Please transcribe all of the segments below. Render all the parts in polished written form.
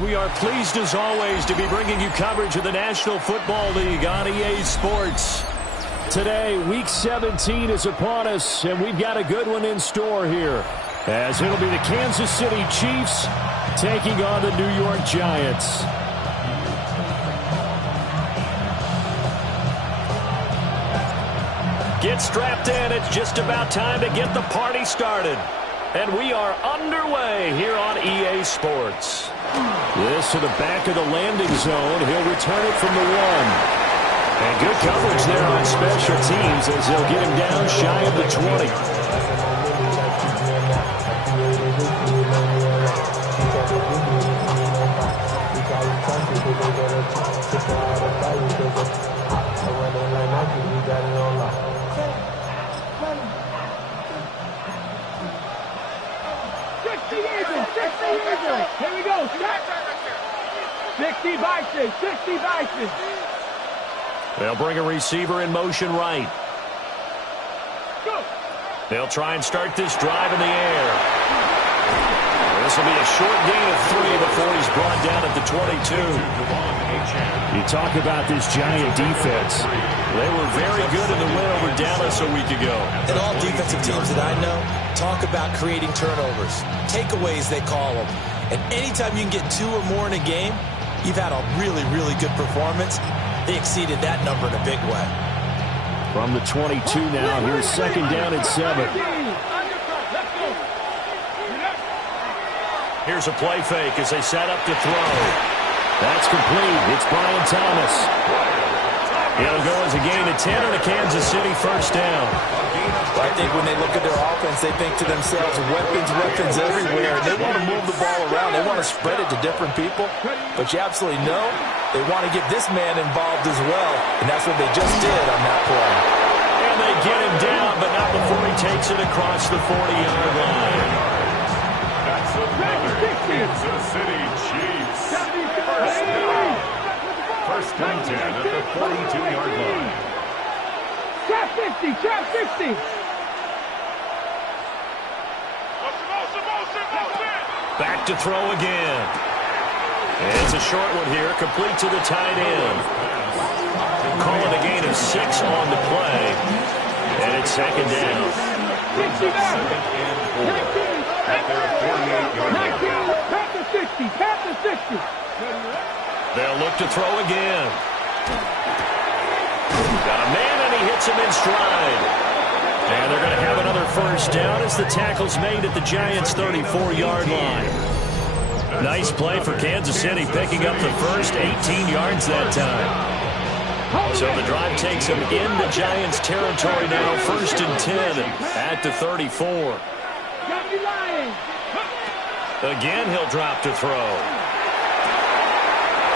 We are pleased as always to be bringing you coverage of the National Football League on EA Sports. Today, Week 17 is upon us, and we've got a good one in store here, as it'll be the Kansas City Chiefs taking on the New York Giants. Get strapped in. It's just about time to get the party started. And we are underway here on EA Sports. This to the back of the landing zone. He'll return it from the 1. And good coverage there on special teams as they'll get him down shy of the 20. Here we go. 60 Bison. 60 Bison. They'll bring a receiver in motion right. Go. They'll try and start this drive in the air. This will be a short gain of 3 before he's brought down at the 22. You talk about this Giant defense. They were very good in the win over Dallas a week ago. And all defensive teams that I know talk about creating turnovers. Takeaways, they call them. And anytime you can get 2 or more in a game, you've had a really, really good performance. They exceeded that number in a big way. From the 22 now, here's second down and 7. Here's a play fake as they set up to throw. That's complete. It's Brian Thomas. He'll go as a gain of 10 on a Kansas City first down. I think when they look at their offense, they think to themselves, weapons everywhere. And they want to move the ball around. They want to spread it to different people. But you absolutely know they want to get this man involved as well. And that's what they just did on that play. And they get him down, but not before he takes it across the 40-yard line. That's another Kansas City Chiefs. First and 10 at the 42-yard line. Trap 50, trap 50. Back to throw again. It's a short one here, complete to the tight end. Call it a gain of 6 on the play. And it's second down. 60 back. 19. At their 48-yard line. 19. Tap to 60. Tap to 60. They'll look to throw again. Got a man, and he hits him in stride. And they're going to have another first down as the tackle's made at the Giants' 34-yard line. Nice play for Kansas City, picking up the first 18 yards that time. So the drive takes them into Giants territory now, first and 10 at the 34. Again, he'll drop to throw.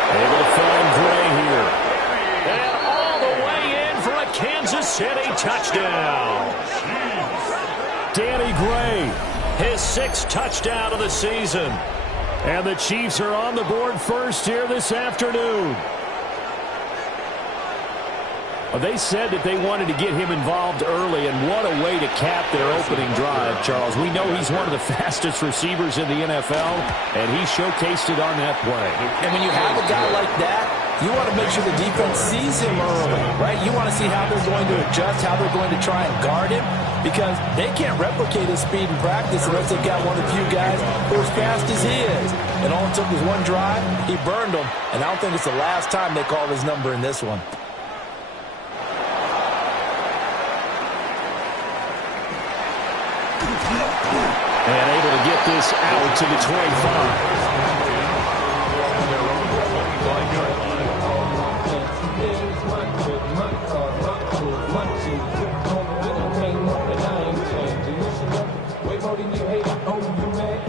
Able to find Gray here. And all the way in for a Kansas City touchdown. Danny Gray, his 6th touchdown of the season. And the Chiefs are on the board first here this afternoon. They said that they wanted to get him involved early, and what a way to cap their opening drive, Charles. We know he's one of the fastest receivers in the NFL, and he showcased it on that play. And when you have a guy like that, you want to make sure the defense sees him early, right? You want to see how they're going to adjust, how they're going to try and guard him, because they can't replicate his speed in practice unless they've got one of the few guys who are as fast as he is. And all it took was one drive. He burned them, and I don't think it's the last time they called his number in this one. And able to get this out to the 25.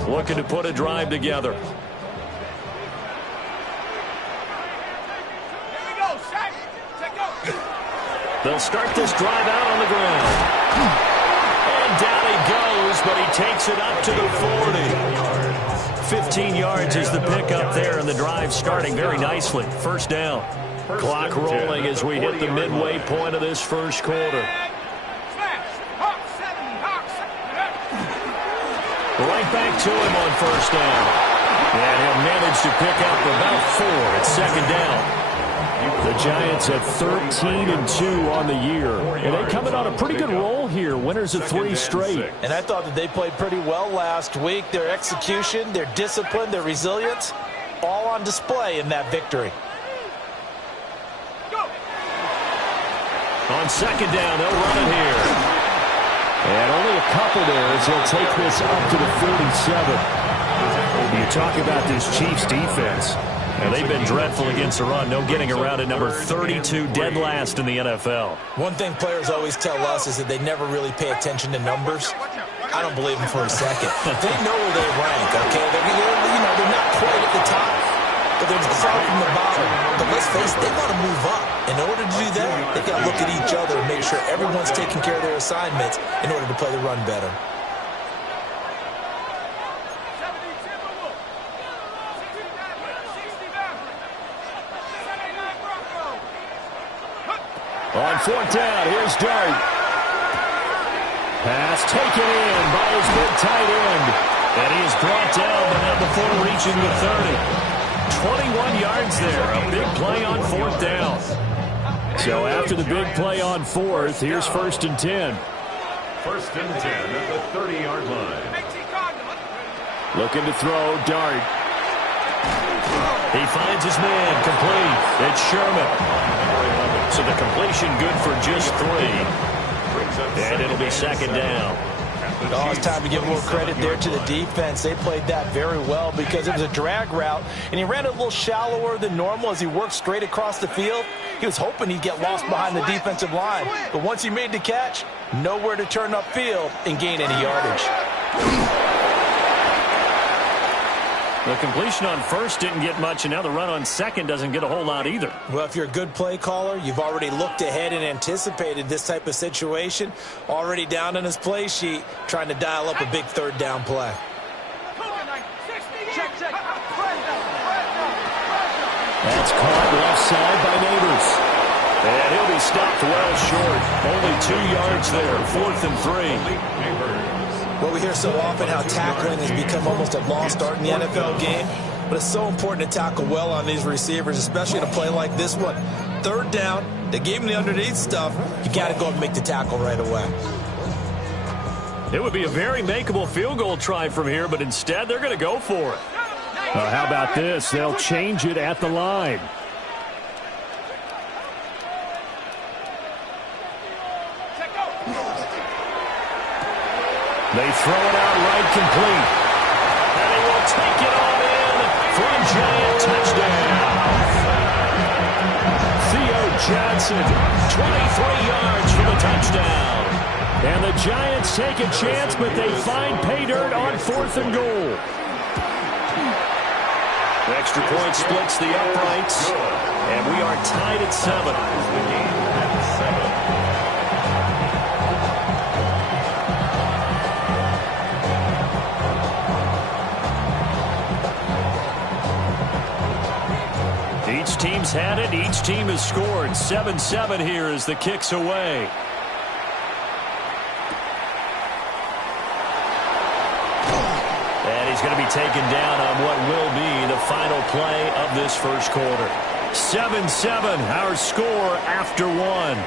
Looking to put a drive together. They'll start this drive out on the ground. And down he goes, but he takes it up to the 40. yards is the pickup there, and the drive starting very nicely. First down. Clock rolling as we hit the midway point of this first quarter. Right back to him on first down. And he'll manage to pick up about 4 at second down. The Giants at 13-2 on the year. And they coming on a pretty good roll here. Winners of 3 straight. And I thought that they played pretty well last week. Their execution, their discipline, their resilience, all on display in that victory. On second down, they'll run it here. And only a couple there as he'll take this up to the 47. You talk about this Chiefs defense. Now, they've been dreadful against the run. No getting around at number 32, dead last in the NFL. One thing players always tell us is that they never really pay attention to numbers. I don't believe them for a second. They know where they rank, okay? They're not quite at the top, but they're far from the bottom. But let's face it, they want to move up. In order to do that, they've got to look at each other and make sure everyone's taking care of their assignments in order to play the run better. On fourth down, here's Dart. Pass taken in by his big tight end. And he is brought down, but not before reaching the 30. 21 yards there, a big play on fourth down. So after the big play on fourth, here's first and 10. First and 10 at the 30-yard line. Looking to throw, Dart. He finds his man, complete. It's Sherman. So the completion good for just 3. And it'll be second down. Oh, it's time to give a little credit there to the defense. They played that very well because it was a drag route, and he ran it a little shallower than normal as he worked straight across the field. He was hoping he'd get lost behind the defensive line. But once he made the catch, nowhere to turn upfield and gain any yardage. The completion on first didn't get much, and now the run on second doesn't get a whole lot either. Well, if you're a good play caller, you've already looked ahead and anticipated this type of situation. Already down on his play sheet, trying to dial up a big third down play. That's caught left side by Neighbors. And he'll be stopped well short. Only 2 yards there, 4th and 3. Well, we hear so often how tackling has become almost a lost art in the NFL game, but it's so important to tackle well on these receivers, especially in a play like this one. Third down, they gave him the underneath stuff. You got to go and make the tackle right away. It would be a very makeable field goal try from here, but instead they're going to go for it. How about this? They'll change it at the line. They throw it out right complete. And he will take it on in for a Giant touchdown. Theo Johnson, 23 yards for the touchdown. And the Giants take a chance, but they find pay dirt on 4th and goal. The extra point splits the uprights, and we are tied at 7. Each team's had it. Each team has scored. 7-7 here as the kick's away. And he's going to be taken down on what will be the final play of this first quarter. 7-7, our score after 1.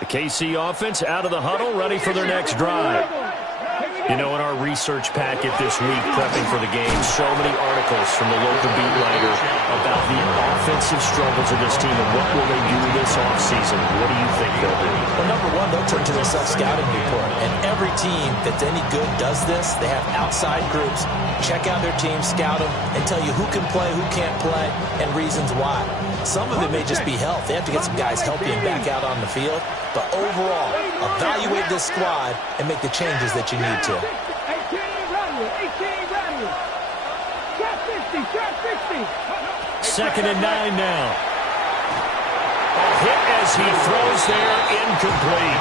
The KC offense out of the huddle, ready for their next drive. You know, in our research packet this week, prepping for the game, so many articles from the local beat writer about the offensive struggles of this team and what will they do this offseason. What do you think they'll do? Well, number one, they'll turn to their self-scouting report. And every team that's any good does this. They have outside groups. Check out their team, scout them, and tell you who can play, who can't play, and reasons why. Some of it may just be health. They have to get some guys healthy and back out on the field. But overall, evaluate this squad and make the changes that you need to. 18 radio, 18 radio. Trap 60, trap 60. 2nd and 9 now. A hit as he throws there, incomplete.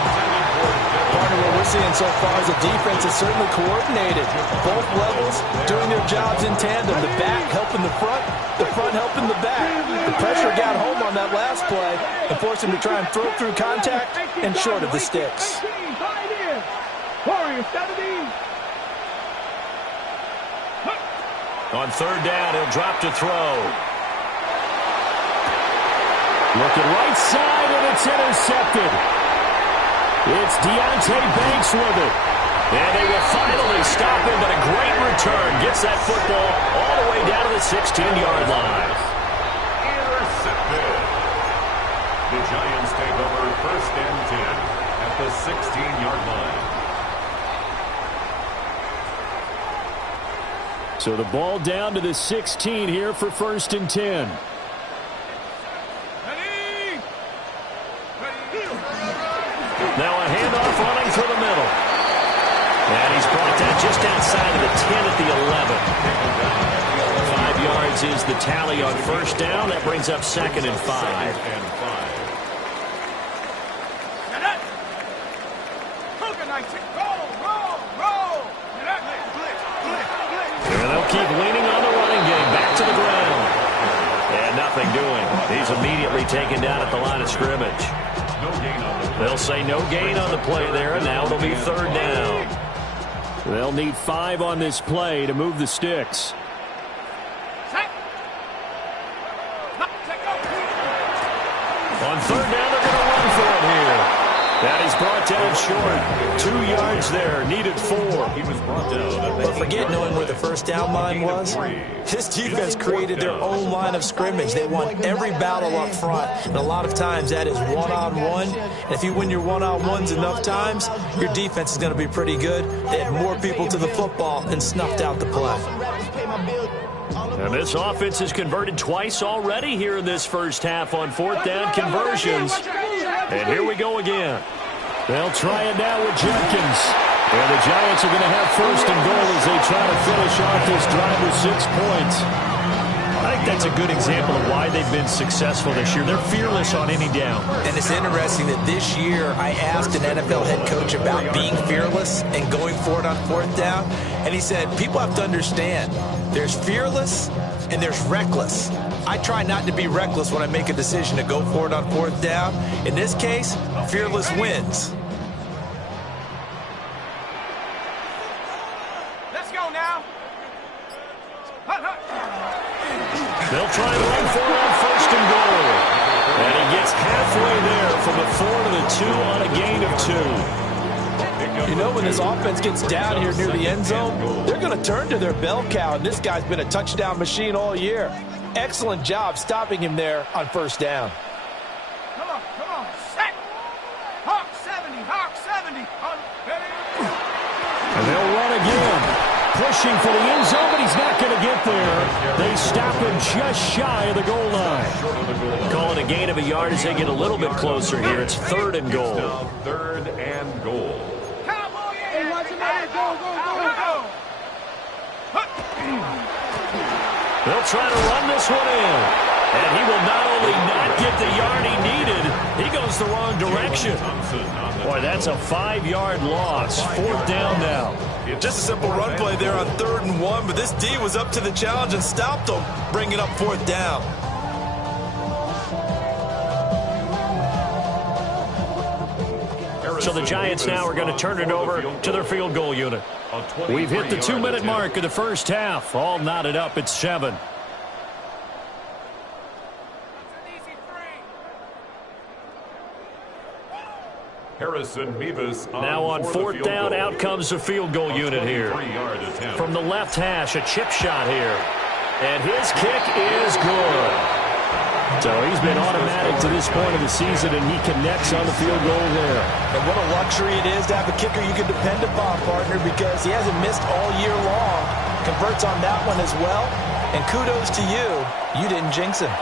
Part of what we're seeing so far is the defense is certainly coordinated. Both levels doing their jobs in tandem. The back helping the front helping the back. The pressure got home on that last play and forced him to try and throw through contact and short of the sticks. 18, fight in. Warriors 17. On 3rd down, he'll drop to throw. Looking right side, and it's intercepted. It's Deontay Banks with it. And they will finally stop him, but a great return. Gets that football all the way down to the 16-yard line. Intercepted. The Giants take over 1st and 10 at the 16-yard line. So the ball down to the 16 here for 1st and 10. Now a handoff running through the middle. And he's brought down just outside of the 10 at the 11. 5 yards is the tally on 1st down. That brings up 2nd and 5. And they'll keep leaning on the running game. Back to the ground. And nothing doing. He's immediately taken down at the line of scrimmage. They'll say no gain on the play there, and now it'll be 3rd down. They'll need 5 on this play to move the sticks. On 3rd down, they're going to run for it here. That is brought down short. 2 yards there, needed 4. He was brought down. But forget knowing where the 1st down line was. This defense created their own line of scrimmage. They won every battle up front, and a lot of times that is one-on-one. And if you win your one-on-ones enough times, your defense is going to be pretty good. They had more people to the football and snuffed out the play. And this offense has converted twice already here in this first half on 4th down conversions. And here we go again. They'll try it now with Jenkins. And the Giants are going to have 1st and goal as they try to finish off this drive with 6 points. I think that's a good example of why they've been successful this year. They're fearless on any down. And it's interesting that this year I asked an NFL head coach about being fearless and going for it on 4th down. And he said, people have to understand, there's fearless and there's reckless. I try not to be reckless when I make a decision to go for it on 4th down. In this case, fearless wins. Let's go now. They'll try and run for it on 1st and goal. And he gets halfway there from the 4 to the 2 on a gain of 2. You know, when this offense gets down here near the end zone, they're going to turn to their bell cow, and this guy's been a touchdown machine all year. Excellent job stopping him there on 1st down. Come on, set. Hawk 70, Hawk 70. And they'll run again. Pushing for the end zone, but he's not going to get there. They stop him just shy of the goal line. Call it a gain of a yard as they get a little bit closer here. It's 3rd and goal. 3rd and goal. Hey, watch him out. Go. They'll try to run this one in. And he will not only not get the yard he needed, he goes the wrong direction. Boy, that's a 5-yard loss. 4th down now. Just a simple run play there on 3rd and 1, but this D was up to the challenge and stopped them, bringing up 4th down. So the Giants now are going to turn it over to their field goal unit. We've hit the 2-minute mark of the first half. All knotted up at 7. Now on fourth down, out comes the field goal unit here. From the left hash, a chip shot here. And his kick is good. So he's been automatic to this point of the season, and he connects on the field goal there. And what a luxury it is to have a kicker you can depend upon, partner, because he hasn't missed all year long. Converts on that one as well. And kudos to you. You didn't jinx him.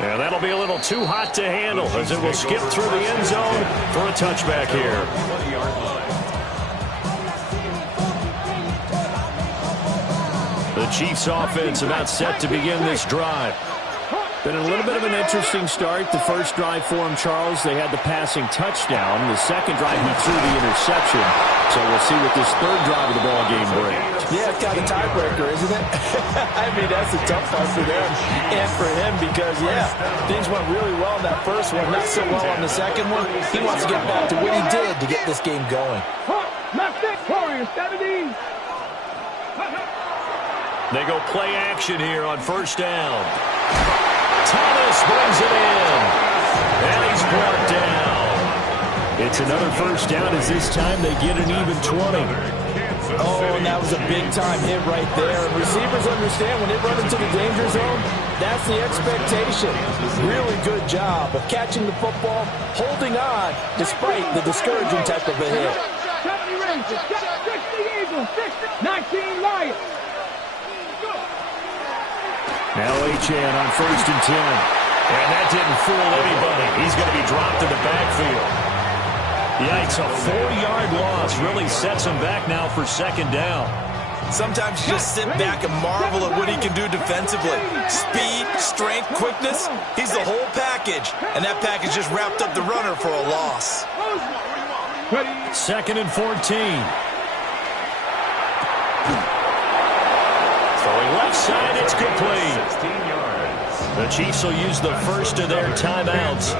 And that'll be a little too hot to handle as it will skip through the end zone for a touchback here. The Chiefs offense about set to begin this drive. Been a little bit of an interesting start. The first drive for him, Charles, they had the passing touchdown. The second drive, he threw the interception. So we'll see what this third drive of the ball game brings. Yeah, it's kind of a tiebreaker, isn't it? I mean, that's a tough one for them and for him because, yeah, things went really well in that first one, not so well on the second one. He wants to get back to what he did to get this game going. Left it, Warriors, 70. They go play action here on first down. Thomas brings it in. And he's brought down. It's another first down as this time they get an even 20. Oh, and that was a big-time hit right there. And receivers understand when they run into the danger zone, that's the expectation. Really good job of catching the football, holding on, despite the discouraging type of a hit. 70 Rangers, 60 Eagles, 19 Lions. Now Achane on first and 10. And that didn't fool anybody. He's going to be dropped in the backfield. Yikes, a 4-yard loss really sets him back now for second down. Sometimes you just sit back and marvel at what he can do defensively. Speed, strength, quickness, he's the whole package. And that package just wrapped up the runner for a loss. Second and 14. Throwing left side, it's complete. 16 yards. The Chiefs will use the first of their timeouts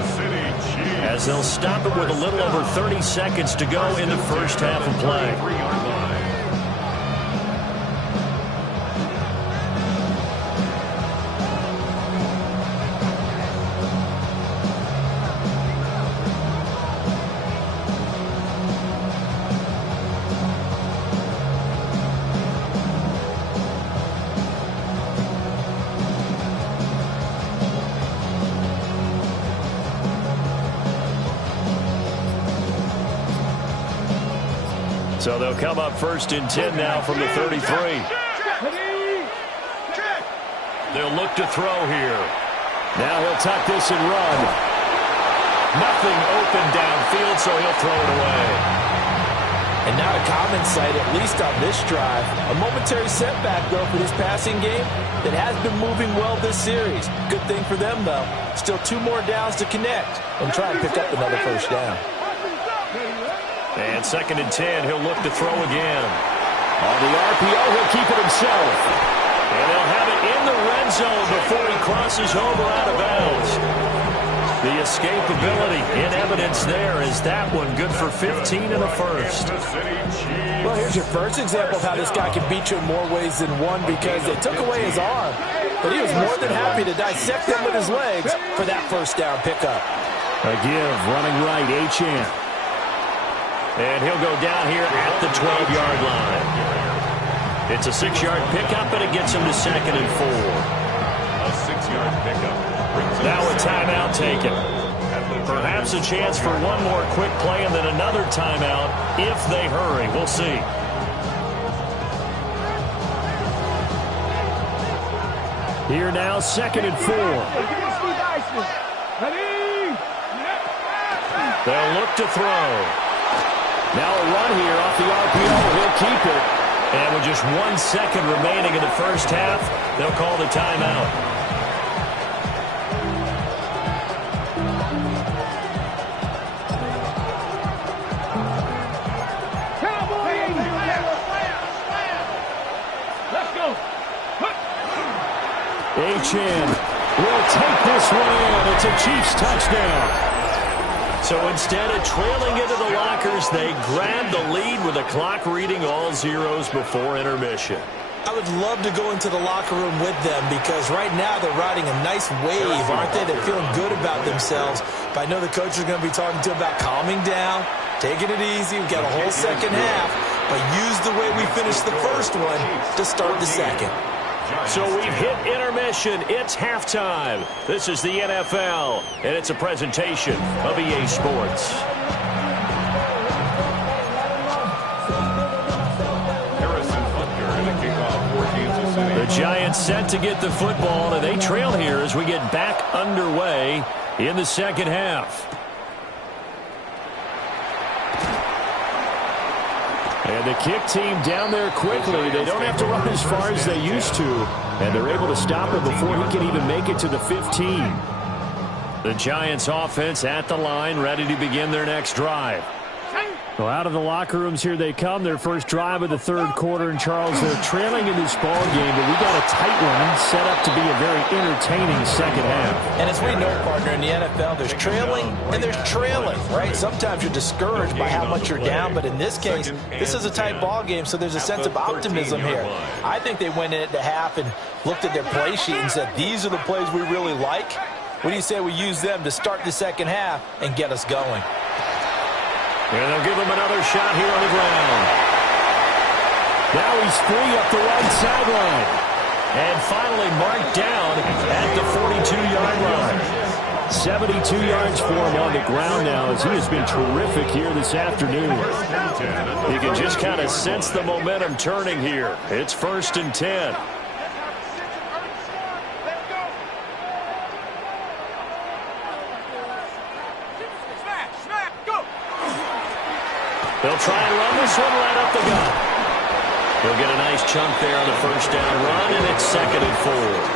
as they'll stop it with a little over 30 seconds to go in the first half of play. So they'll come up first and 10 now from the 33. They'll look to throw here. Now he'll tuck this and run. Nothing open downfield, so he'll throw it away. And not a common sight, at least on this drive. A momentary setback, though, for this passing game that has been moving well this series. Good thing for them, though. Still 2 more downs to connect and try and pick up another first down. And second and 10, he'll look to throw again. On the RPO, he'll keep it himself. And they'll have it in the red zone before he crosses over out of bounds. The escapability in evidence there is that one good for 15 in the first. Well, here's your first example of how this guy can beat you in more ways than one because they took away his arm. But he was more than happy to dissect them with his legs for that first down pickup. A give, running right, Achane. And he'll go down here at the 12-yard line. It's a 6-yard pickup, and it gets him to second and 4. A 6-yard pickup. Now a timeout taken. Perhaps a chance for one more quick play and then another timeout if they hurry. We'll see. Here now, second and 4. They'll look to throw. Now a run here off the RPO. He'll keep it. And with just 1 second remaining in the first half, they'll call the timeout. Let's go. Achane will take this one in. It's a Chiefs touchdown. So instead of trailing into the lockers, they grab the lead with the clock reading all zeros before intermission. I would love to go into the locker room with them because right now they're riding a nice wave, aren't they? They're feeling good about themselves. But I know the coach is going to be talking to them about calming down, taking it easy. We've got a whole second half, but use the way we finished the first one to start the second. So we've hit intermission. It's halftime. This is the NFL, and it's a presentation of EA Sports. The Giants set to get the football, and they trail here as we get back underway in the second half. And the kick team down there quickly. They don't have to run as far as they used to, and they're able to stop him before he can even make it to the 15. The Giants offense at the line, ready to begin their next drive. Well, out of the locker rooms here they come. Their first drive of the third quarter. And, Charles, they're trailing in this ball game, but we got a tight one set up to be a very entertaining second half. And as we know, partner, in the NFL, there's trailing and there's trailing, right? Sometimes you're discouraged by how much you're down, but in this case, this is a tight ball game, so there's a sense of optimism here. I think they went in at the half and looked at their play sheet and said, these are the plays we really like. What do you say we use them to start the second half and get us going? And they'll give him another shot here on the ground. Now he's free up the right sideline. And finally marked down at the 42-yard line. 72 yards for him on the ground now as he has been terrific here this afternoon. You can just kind of sense the momentum turning here. It's 1st and 10. They'll try and run this one right up the gut. They'll get a nice chunk there on the first down run, and it's 2nd and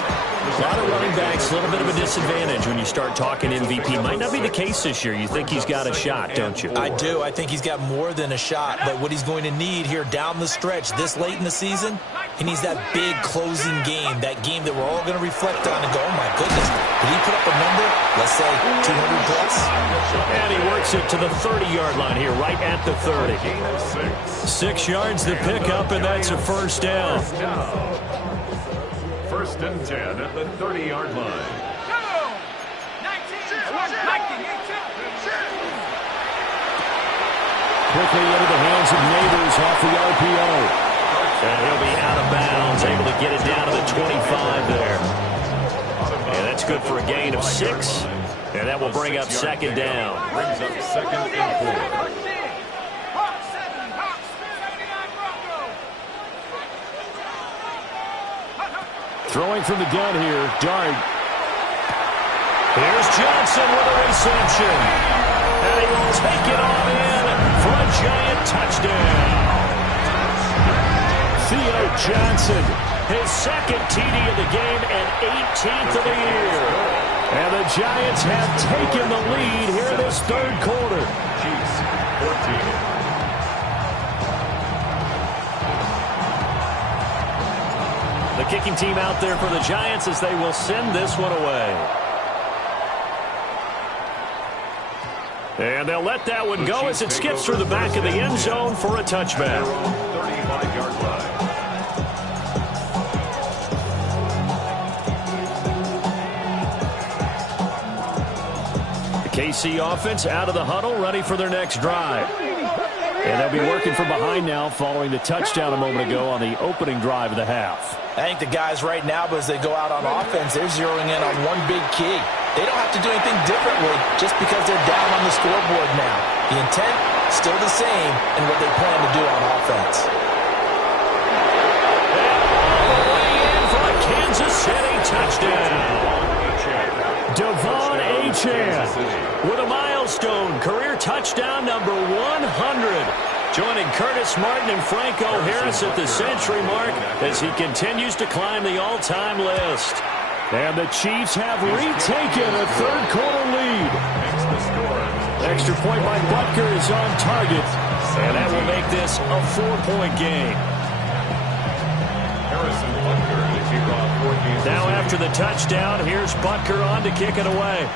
4. A lot of running backs, a little bit of a disadvantage when you start talking MVP. Might not be the case this year. You think he's got a shot, don't you? I do. I think he's got more than a shot. But what he's going to need here down the stretch this late in the season, he needs that big closing game, that game that we're all going to reflect on and go, oh, my goodness, did he put up a number, let's say 200 plus? And he works it to the 30-yard line here, right at the 30. 6 yards to pick up, and that's a first down. 1st and 10 at the 30-yard line. Quickly into the hands of Neighbors off the RPO. And he'll be out of bounds, able to get it down to the 25 there. And that's good for a gain of 6. And that will bring up 2nd down. Brings up 2nd and 4. Throwing from the gun here, Dart. Here's Johnson with a reception. And he will take it on in for a Giant touchdown. Theo Johnson. His 2nd TD of the game and 18th of the year. And the Giants have taken the lead here in this third quarter. Chiefs 14. The kicking team out there for the Giants as they will send this one away. And they'll let that one go as it skips through the back of the end zone for a touchback. 35-yard line. The KC offense out of the huddle, ready for their next drive. And they'll be working from behind now following the touchdown a moment ago on the opening drive of the half. I think the guys right now, as they go out on offense, they're zeroing in on one big key. They don't have to do anything differently just because they're down on the scoreboard now. The intent, still the same in what they plan to do on offense. And all the way in for a Kansas City touchdown. Devon Achane with a milestone career touchdown number 100. Joining Curtis Martin and Franco Harris at the century mark as he continues to climb the all-time list. And the Chiefs have retaken a third quarter lead. Extra point by Butker is on target. And that will make this a 4-point game. Now after the touchdown, here's Butker on to kick it away.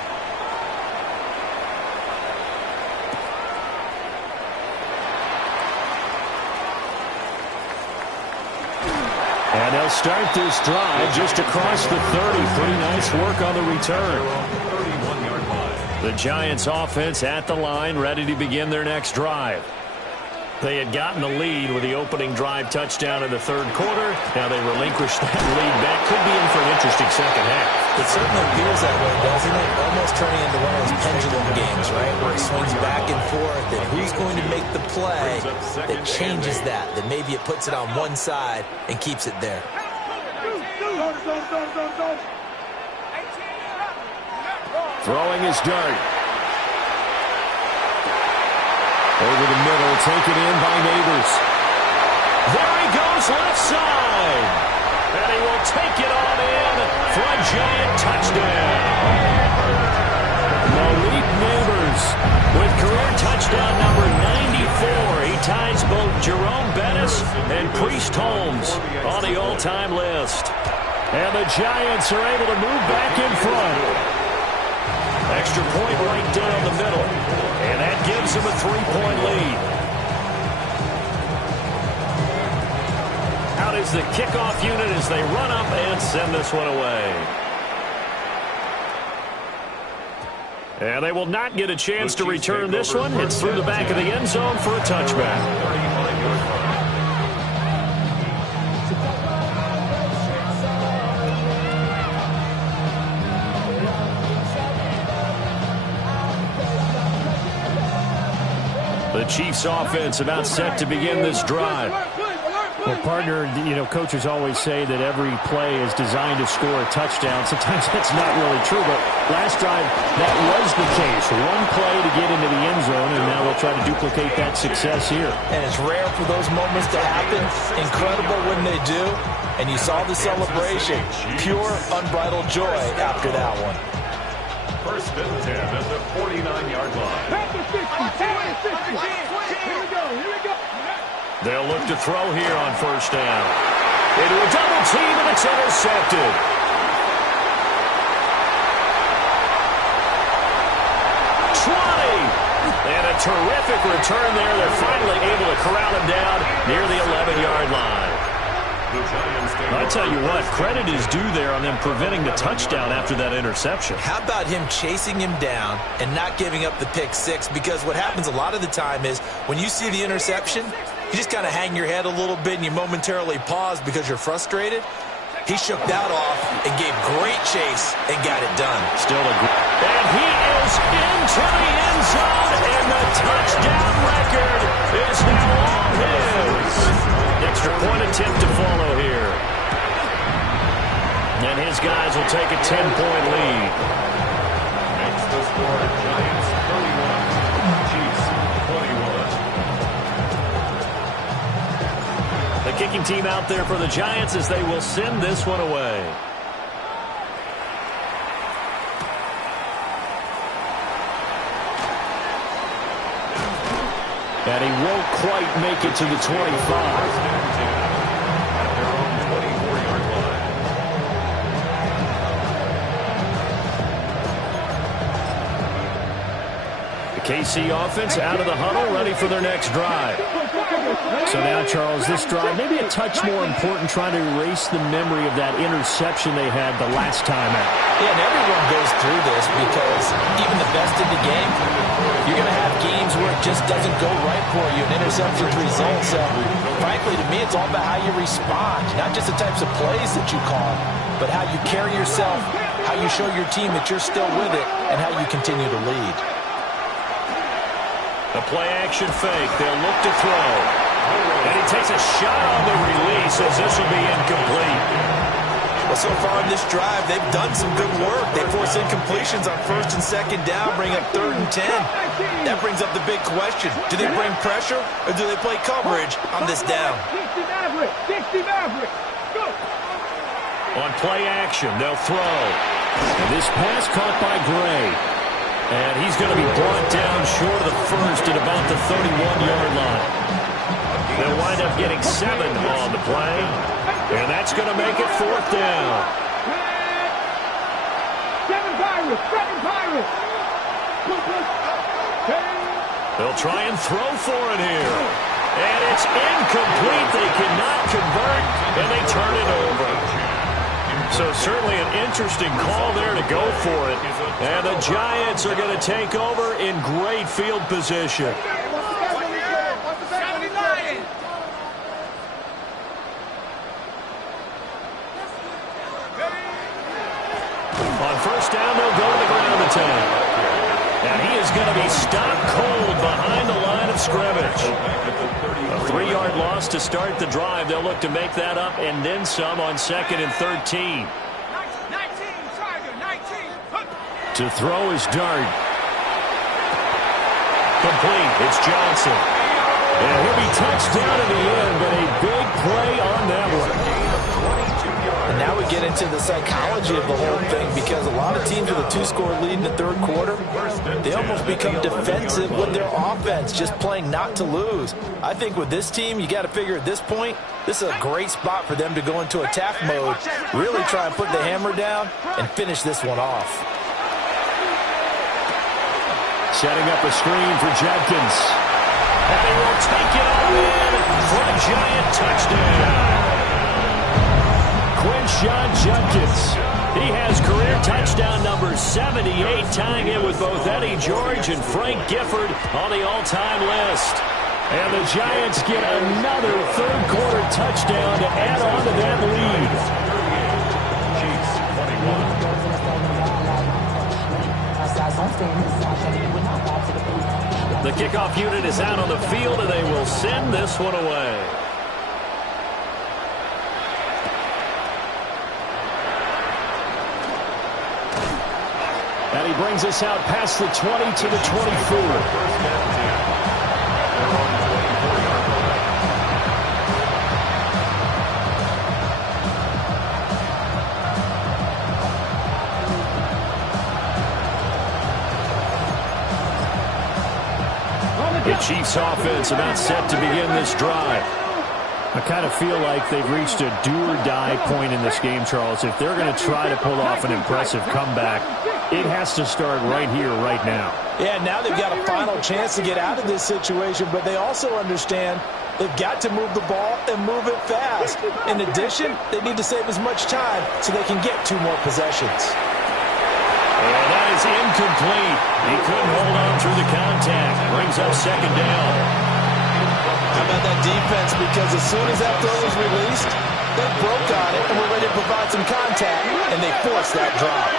And they'll start this drive just across the 30. Pretty nice work on the return. 31-yard line. The Giants offense at the line, ready to begin their next drive. They had gotten the lead with the opening drive touchdown in the third quarter. Now they relinquished that lead back. Could be in for an interesting second half. It certainly appears that way, doesn't it? Almost turning into one of those pendulum games, right, where it swings back and forth, and who's going to make the play that changes that maybe it puts it on one side and keeps it there. Throwing his dart. Over the middle, taken in by Neighbors. There he goes, left side. And he will take it on in for a Giant touchdown. Malik Neighbors with career touchdown number 94. He ties both Jerome Bettis and Priest Holmes on the all-time list. And the Giants are able to move back in front. Extra point right down the middle. And that gives them a 3-point lead. Out is the kickoff unit as they run up and send this one away. And they will not get a chance to return this one. It's through the back of the end zone for a touchback. The Chiefs offense about set to begin this drive. Well, partner, coaches always say that every play is designed to score a touchdown. Sometimes that's not really true, but last drive, that was the case. One play to get into the end zone, and now they'll try to duplicate that success here. And it's rare for those moments to happen. Incredible when they do. And you saw the celebration. Pure, unbridled joy after that one. First and 10 at the 49-yard line. They'll look to throw here on first down. Into a double team, and it's intercepted. And a terrific return there. They're finally able to corral him down near the 11-yard line. I tell you what, credit is due there on them preventing the touchdown after that interception. How about him chasing him down and not giving up the pick six? Because what happens a lot of the time is when you see the interception, you just kind of hang your head a little bit and you momentarily pause because you're frustrated. He shook that off and gave great chase and got it done. Still a great. And he is into the end zone, and the touchdown record is now all his. Extra point attempt to follow here. And his guys will take a 10-point lead. Next to score, Giants 31, Chiefs 21. The kicking team out there for the Giants as they will send this one away. And he won't quite make it to the 25. KC offense out of the huddle, ready for their next drive. So now, Charles, this drive maybe a touch more important, trying to erase the memory of that interception they had the last time out. Yeah, and everyone goes through this because even the best in the game, you're going to have games where it just doesn't go right for you, and interceptions result. So, frankly, to me, it's all about how you respond, not just the types of plays that you call, but how you carry yourself, how you show your team that you're still with it, and how you continue to lead. The play-action fake. They'll look to throw. And he takes a shot on the release as this will be incomplete. Well, so far in this drive, they've done some good work. They force incompletions on first and second down, bring up 3rd and 10. That brings up the big question. Do they bring pressure or do they play coverage on this down? On play action, they'll throw. This pass caught by Gray. And he's going to be brought down short of the first at about the 31-yard line. They'll wind up getting 7 on the play. And that's going to make it 4th down. They'll try and throw for it here. And it's incomplete. They cannot convert, and they turn it over. So certainly an interesting call there to go for it. And the Giants are going to take over in great field position. On first down, they'll go to the ground attack. And he is going to be stopped cold behind the line of scrimmage. A 3-yard loss to start the drive. They'll look to make that up and then some on 2nd and 13. 19, Tiger, 19. To throw is Dart. Complete. It's Johnson. And he'll be touched down in the end, but a big play on that one. And now we get into the psychology of the whole thing, because a lot of teams with a 2-score lead in the third quarter, they almost become defensive with their offense, just playing not to lose. I think with this team, you got to figure at this point, this is a great spot for them to go into attack mode, really try and put the hammer down and finish this one off. Setting up a screen for Judkins. And he will take it all in for a Giant touchdown. Quinshon Judkins. He has career touchdown number 78, tying it with both Eddie George and Frank Gifford on the all-time list. And the Giants get another third-quarter touchdown to add on to that lead. Chiefs 21. The kickoff unit is out on the field, and they will send this one away. And he brings us out past the 20 to the 24. The Chiefs offense about set to begin this drive. I kind of feel like they've reached a do-or-die point in this game, Charles. If they're going to try to pull off an impressive comeback, it has to start right here, right now. Yeah, now they've got a final chance to get out of this situation, but they also understand they've got to move the ball and move it fast. In addition, they need to save as much time so they can get 2 more possessions. And that is incomplete. He couldn't hold on through the contact. Brings up 2nd down. How about that defense? Because as soon as that throw was released, they broke on it and were ready to provide some contact, and they forced that drop.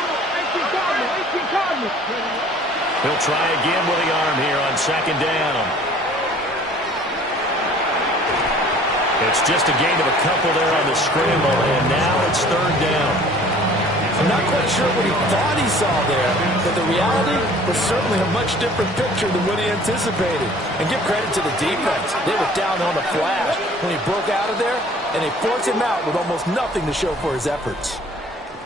He'll try again with the arm here on 2nd down. It's just a gain of a couple there on the scramble, and now it's 3rd down. I'm not quite sure what he thought he saw there, but the reality was certainly a much different picture than what he anticipated. And give credit to the defense. They were down on the flash when he broke out of there, and they forced him out with almost nothing to show for his efforts.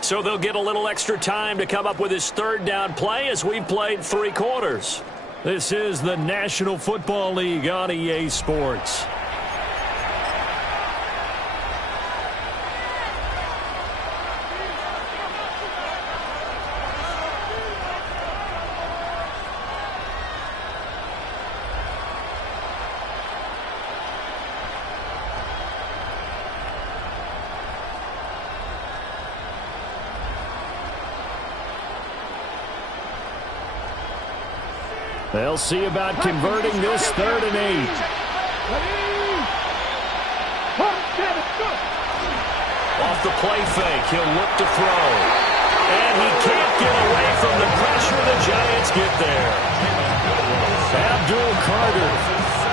So they'll get a little extra time to come up with his 3rd down play as we've played 3 quarters. This is the National Football League on EA Sports. They'll see about converting this 3rd and 8. Off the play fake, he'll look to throw. And he can't get away from the pressure. The Giants get there. Abdul Carter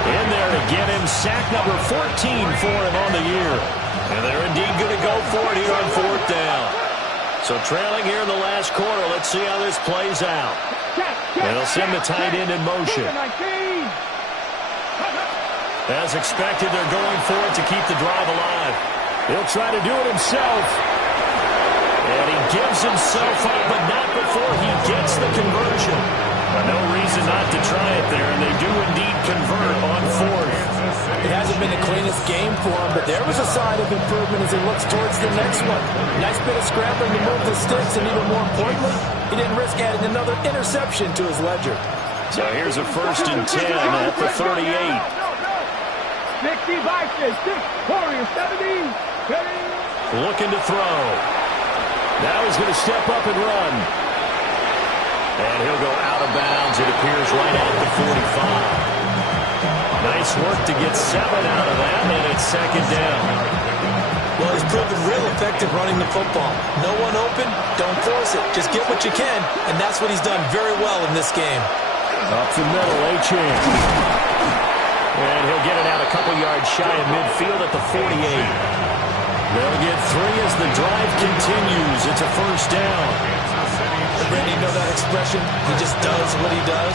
In there to get him sack number 14 for him on the year. And they're indeed going to go for it here on 4th down. So trailing here in the last quarter, let's see how this plays out. They'll send the tight end in motion. As expected, they're going for it to keep the drive alive. He'll try to do it himself. And he gives himself up, but not before he gets the conversion. No reason not to try it there, and they do indeed convert on 4th. It hasn't been the cleanest game for him, but there was a sign of improvement as he looks towards the next one. Nice bit of scrambling to move the sticks, and even more importantly, he didn't risk adding another interception to his ledger. So here's a 1st and 10 at the 38. 60 Vikings, 6, Warriors, 70, ready. Looking to throw. Now he's going to step up and run. And he'll go out of bounds. It appears right at the 45. Nice work to get 7 out of that, and it's second down. Well, he's proven real effective running the football. No one open, don't force it. Just get what you can, and that's what he's done very well in this game. Up the middle, Achane. And he'll get it out a couple yards shy of midfield at the 48. They'll get 3 as the drive continues. It's a first down. Brandon, you know that expression? He just does what he does.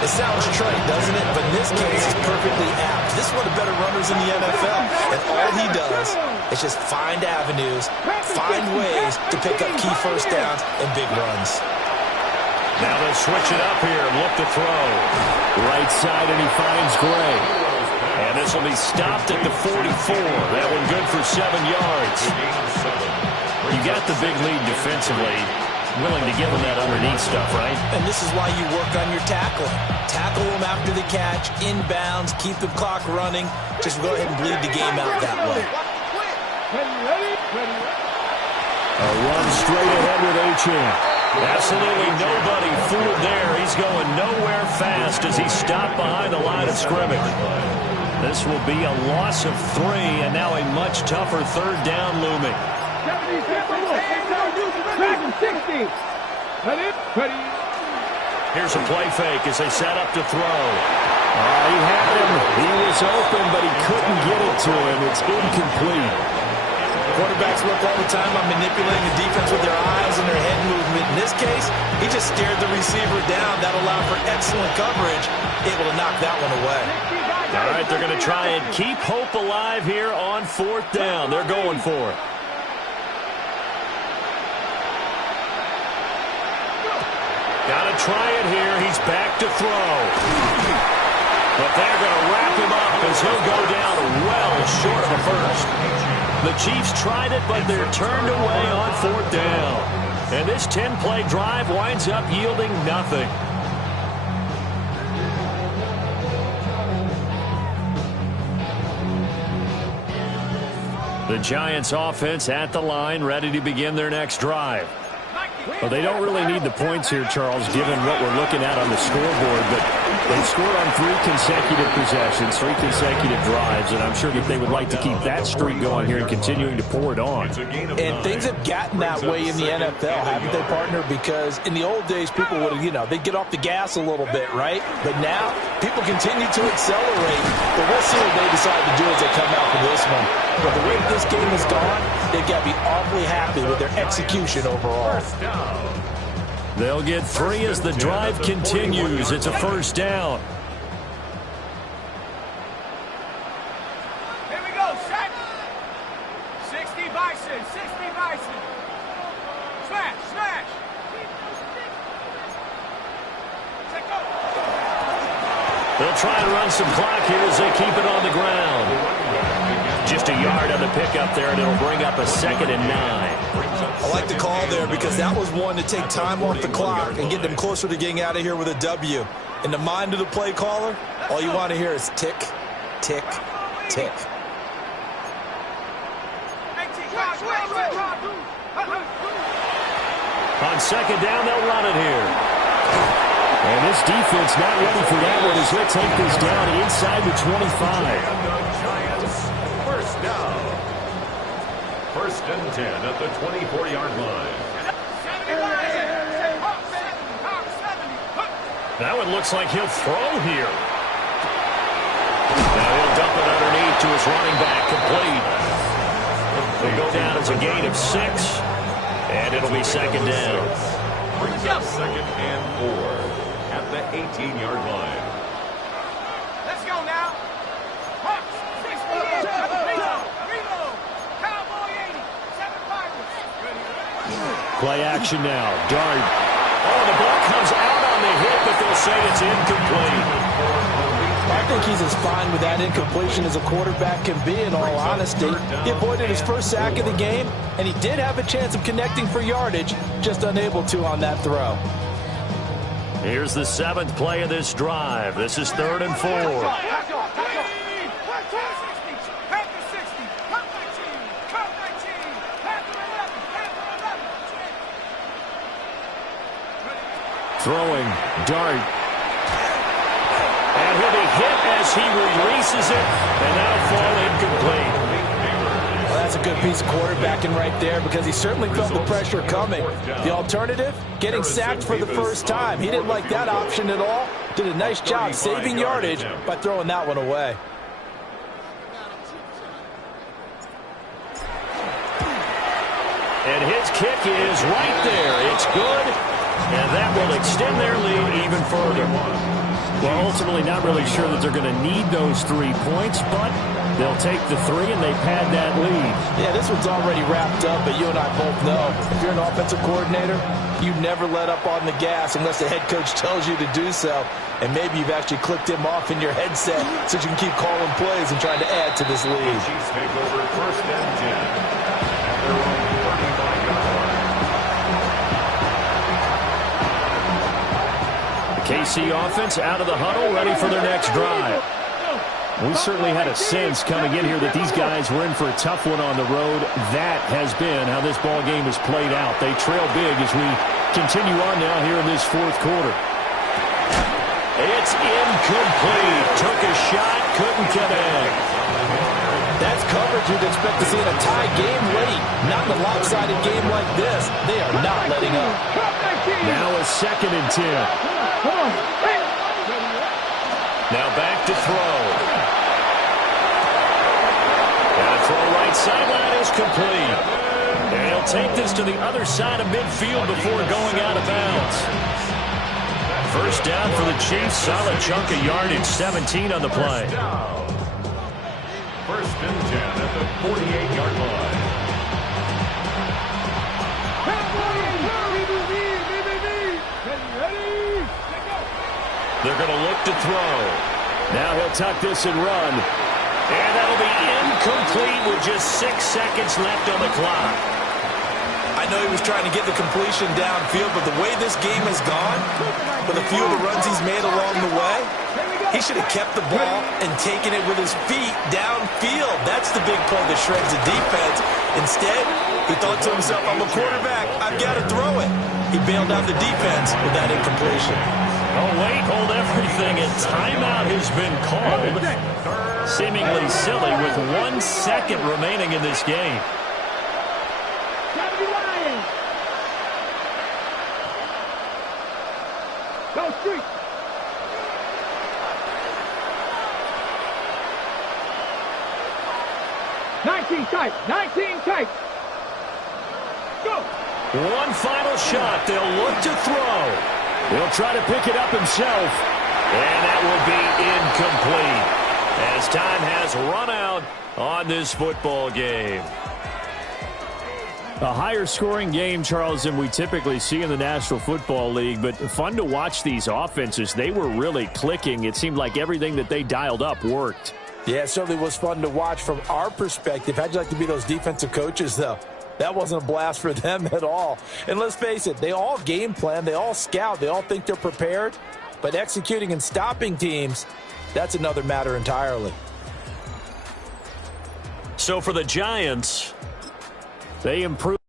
It sounds trite, doesn't it? But in this case, it's perfectly apt. This is one of the better runners in the NFL. And all he does is just find avenues, find ways to pick up key first downs and big runs. Now they'll switch it up here and look to throw. Right side, and he finds Gray. And this will be stopped at the 44. That one good for 7 yards. You got the big lead defensively. Willing to give him that underneath stuff, right? And this is why you work on your tackling. Tackle him after the catch, inbounds, keep the clock running. Just go ahead and bleed the game out that way. A run straight ahead with Achane. Absolutely nobody fooled there. He's going nowhere fast as he stopped behind the line of scrimmage. This will be a loss of 3, and now a much tougher third down looming. 60. Ready. Here's a play fake as they set up to throw. He had him. He was open, but he couldn't get it to him. It's incomplete. Quarterbacks work all the time on manipulating the defense with their eyes and their head movement. In this case, he just stared the receiver down. That allowed for excellent coverage, able to knock that one away. All right, they're going to try and keep hope alive here on 4th down. They're going for it. Got to try it here. He's back to throw. But they're going to wrap him up as he'll go down well short of a first. The Chiefs tried it, but they're turned away on 4th down. And this 10-play drive winds up yielding nothing. The Giants offense at the line, ready to begin their next drive. Well, they don't really need the points here, Charles, given what we're looking at on the scoreboard, but they've scored on 3 consecutive possessions, 3 consecutive drives, and I'm sure that they would like to keep that streak going here and continuing to pour it on. And things have gotten that way in the NFL, haven't they, partner? Because in the old days, people would, they'd get off the gas a little bit, right? But now, people continue to accelerate, but we'll see what they decide to do as they come out for this one. But the way this game has gone, they've got to be awfully happy with their execution overall. They'll get 3 as the drive continues. It's a first down. Here we go, set. 60 Bison, 60 Bison. Smash. Set go. They'll try and run some clock here as they keep it on the ground. Just a yard on the pickup there, and it'll bring up a 2nd and 9. I like the call there because that was one to take time off the clock and get them closer to getting out of here with a W. In the mind of the play caller, all you want to hear is tick, tick, tick. On 2nd down, they'll run it here. And this defense not ready for that one as he'll take this down inside the 25. First down. 1st and 10 at the 24-yard line. That one looks like he'll throw here. Now he'll dump it underneath to his running back, complete. They'll go down as a gain of 6, and it'll be 2nd down. Brings up 2nd and 4 at the 18-yard line. Let's go now. Hawks, 60. Reload. Cowboy 80. 7 Pirates. Play action now. Dart. Oh, the ball comes out on the hit, but they'll say it's incomplete. I think he's as fine with that incompletion as a quarterback can be, in all honesty. He avoided his first sack of the game, and he did have a chance of connecting for yardage, just unable to on that throw. Here's the 7th play of this drive. This is 3rd and 4. Throwing dart. And he'll be hit as he releases it, and that'll fall incomplete. Well, that's a good piece of quarterbacking right there because he certainly felt the pressure coming. The alternative, getting sacked for the first time. He didn't like that option at all. Did a nice job saving yardage by throwing that one away. And his kick is right there. It's good, and that will extend their lead even further. Well, ultimately not really sure that they're going to need those 3 points, but they'll take the 3 and they pad that lead. Yeah, this one's already wrapped up, but you and I both know if you're an offensive coordinator, you never let up on the gas unless the head coach tells you to do so. And maybe you've actually clicked him off in your headset so you can keep calling plays and trying to add to this lead. Chiefs take over first and 10 at their own 35-yard line. KC offense out of the huddle, ready for their next drive. We certainly had a sense coming in here that these guys were in for a tough one on the road. That has been how this ball game has played out. They trail big as we continue on now here in this fourth quarter. It's incomplete. Took a shot, couldn't connect. That's coverage you'd expect to see in a tie game late. Not in a lopsided game like this. They are not letting up. Now a 2nd and 10. Now back to throw. And a throw right sideline is complete. And he'll take this to the other side of midfield before going out of bounds. First down for the Chiefs. Solid chunk of yardage. 17 on the play. First and 10 at the 48-yard line. They're going to look to throw. Now he'll tuck this and run. And that'll be incomplete with just 6 seconds left on the clock. I know he was trying to get the completion downfield, but the way this game has gone, with a few of the runs he's made along the way, he should have kept the ball and taken it with his feet downfield. That's the big play that shreds the defense. Instead, he thought to himself, I'm a quarterback. I've got to throw it. He bailed out the defense with that incompletion. Oh, wait, hold everything. A timeout has been called. Seemingly silly with 1 second remaining in this game. Go street. Nineteen tight. Go. One final shot. They'll look to throw. He'll try to pick it up himself. And that will be incomplete as time has run out on this football game. A higher scoring game, Charles, than we typically see in the National Football League, but fun to watch these offenses. They were really clicking. It seemed like everything that they dialed up worked. Yeah, it certainly was fun to watch from our perspective. How'd you like to be those defensive coaches, though? That wasn't a blast for them at all. And let's face it, they all game plan, they all scout, they all think they're prepared. But executing and stopping teams, that's another matter entirely. So for the Giants, They improved.